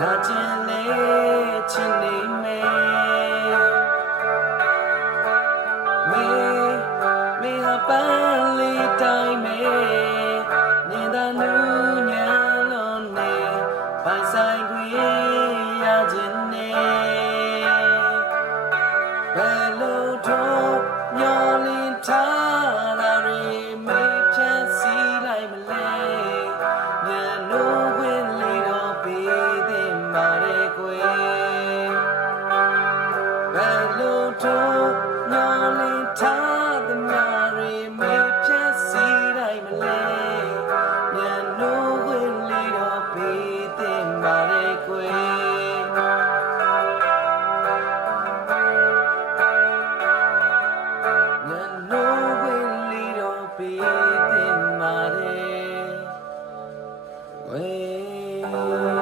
ငါကျင်လေချင်နေမယ်မေဟာပန်းလေးတိုင်းမယ်မြင်သာနူးညံလုံးနေပိုင်ဆိုင်ခွေရခြင်းနေဘယ်လိုတော့မျောလင်းထားတာတွေမေးဖြန်းစီလိုက်မလဲညနိုးဝင်လေးတော့ပေးတဲ့မာရဲကွယ်ဘယ်လိုတော့မျောလင်းထားသမျှတွေမေးဖြန်းစီလိုက်မလဲညနိုးဝင်လေးတော့ပေးတဲ့မာရဲကွယ်Way